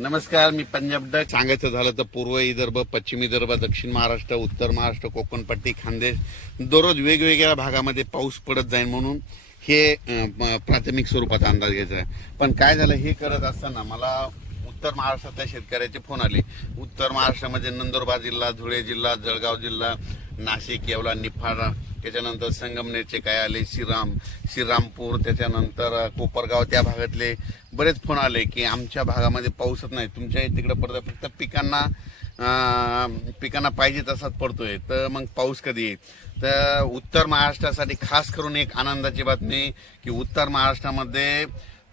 नमस्कार मी पंजाब डक सांगायचं झालं तर पूर्व विदर्भ पश्चिम विदर्भ दक्षिण महाराष्ट्र उत्तर महाराष्ट्र कोकणपट्टी खानदेश दररोज वेगवेगळ्या भागामध्ये पाऊस पडत जाईल म्हणून हे प्राथमिक स्वरूपाचा अंदाज घ्यायचा आहे पण काय झालं हे करत असताना मला उत्तर महाराष्ट्रातल्या शेतकऱ्याचे फोन आले उत्तर महाराष्ट्रामध्ये नंदुरबार जिल्हा धुळे जिल्हा जळगाव जिल्हा नाशिक येवला निफाडा त्याच्यानंतर संगमनेरचे काय आले श्रीराम श्रीरामपूर त्याच्यानंतर कोपरगाव त्या भागातले बरेच फोन आले की आमच्या भागामध्ये पाऊसच नाही तुमच्या तिकडे पडतं फक्त पिकांना पिकांना पाहिजे तसाच पडतोय तर मग पाऊस कधी येईल तर उत्तर महाराष्ट्रासाठी खास करून एक आनंदाची बातमी की उत्तर महाराष्ट्रामध्ये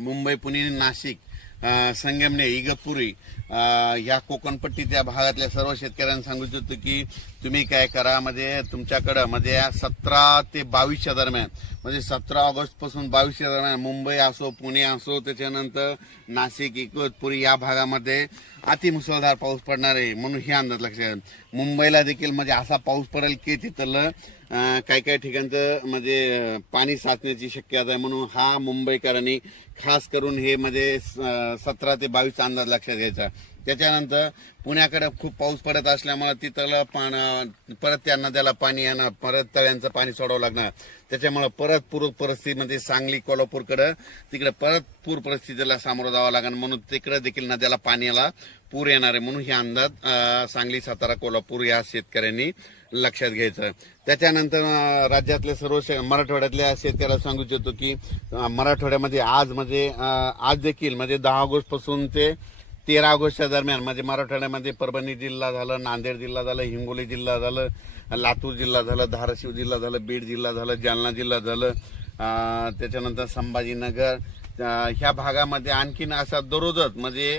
मुंबई पुणे नाशिक संगमने इगतपुरी ह्या कोकणपट्टी त्या भागातल्या सर्व शेतकऱ्यांना सांगू इच्छितो की तुम्ही काय करा म्हणजे तुमच्याकडं म्हणजे सतरा ते बावीसच्या दरम्यान म्हणजे सतरा ऑगस्ट पासून बावीसच्या दरम्यान मुंबई असो पुणे असो त्याच्यानंतर नाशिक इगतपुरी या भागामध्ये अतिमुसळधार पाऊस पडणार आहे म्हणून हे अंदाज लक्षात मुंबईला देखील म्हणजे असा पाऊस पडेल की तिथलं काही काही ठिकाणचं म्हणजे पाणी साचण्याची शक्यता आहे म्हणून हा मुंबईकरांनी खास करून हे म्हणजे सतरा ते बावीसचा अंदाज लक्षात घ्यायचा त्याच्यानंतर पुण्याकडे खूप पाऊस पडत असल्यामुळे तिथलं पण परत त्या नद्याला पाणी येणार परत तळ्यांचं पाणी सोडावं लागणार त्याच्यामुळे परत पूर परिस्थितीमध्ये म्हणजे सांगली कोल्हापूरकडे तिकडे परत पूर परिस्थितीला सामोरं जावं लागणार म्हणून तिकडे देखील नद्याला पाण्याला पूर येणार आहे म्हणून हे अंदाज सांगली सातारा कोल्हापूर या शेतकऱ्यांनी लक्षात घ्यायचं त्याच्यानंतर राज्यातल्या सर्व मराठवाड्यातल्या शेतकऱ्याला सांगू इच्छितो की मराठवाड्यामध्ये आज म्हणजे आज देखील म्हणजे दहा ऑगस्ट पासून ते तेरा ऑगस्टच्या दरम्यान म्हणजे मराठवाड्यामध्ये परभणी जिल्हा झालं नांदेड जिल्हा झालं हिंगोली जिल्हा झालं लातूर जिल्हा झालं धाराशिव जिल्हा झालं बीड जिल्हा झालं जालना जिल्हा झालं त्याच्यानंतर संभाजीनगर ह्या भागामध्ये आणखीन असा दररोजच म्हणजे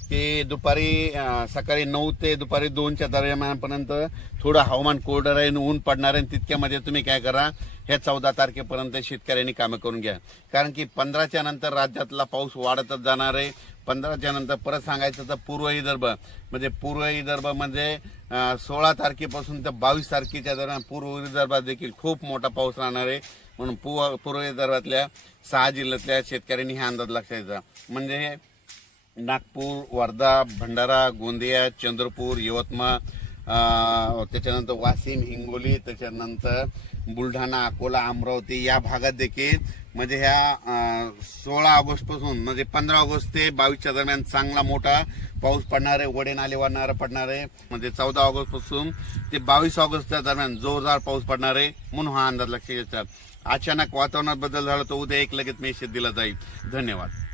की दुपारी सकाळी नऊ ते दुपारी दोनच्या दरम्यानपर्यंत थोडं हवामान कोरडं राहील ऊन पडणार आहे तितक्यामध्ये तुम्ही काय करा हे चौदा तारखेपर्यंत शेतकऱ्यांनी कामं करून घ्या कारण की पंधराच्या नंतर राज्यातला पाऊस वाढतच जाणार आहे पंधराच्या नंतर परत सांगायचं तर पूर्व विदर्भ म्हणजे पूर्व विदर्भ म्हणजे सोळा तारखेपासून तर बावीस तारखेच्या दरम्यान पूर्व विदर्भात देखील खूप मोठा पाऊस राहणार आहे म्हणून पूर्व पूर्व विदर्भातल्या सहा जिल्ह्यातल्या शेतकऱ्यांनी हा अंदाज लक्षात म्हणजे नागपूर वर्धा भंडारा गोंदिया चंद्रपूर यवतमाळ त्याच्यानंतर वाशिम हिंगोली त्याच्यानंतर बुलढाणा अकोला अमरावती या भागात देखील म्हणजे ह्या सोळा ऑगस्ट पासून म्हणजे पंधरा ऑगस्ट ते बावीसच्या दरम्यान चांगला मोठा पाऊस पडणार आहे वडे नाले वाढणार पडणार आहे म्हणजे चौदा ऑगस्ट पासून ते बावीस ऑगस्टच्या दरम्यान जोरदार पाऊस पडणार आहे म्हणून हा अंदाज लक्षात घेतात अचानक वातावरणात बदल झाला तर उद्या एक लगेच मेसेज दिला जाईल धन्यवाद